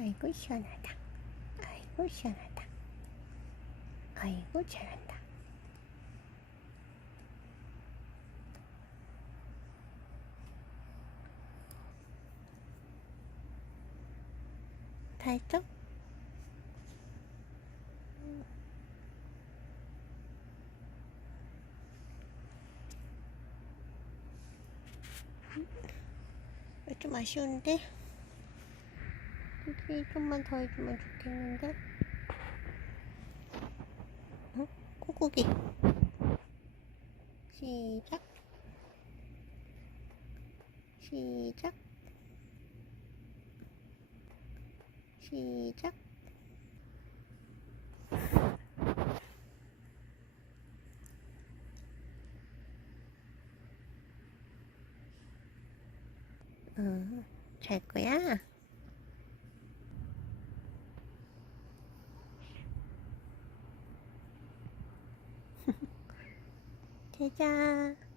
아이고 시원하다. 아이고 시원하다. 아이고 잘한다. 다 했어? 좀 아쉬운데? 이제 좀만 더 해주면 좋겠는데? 응? 꾹꾹이 시작. 시작. 시작. 응, 잘 거야? 자자.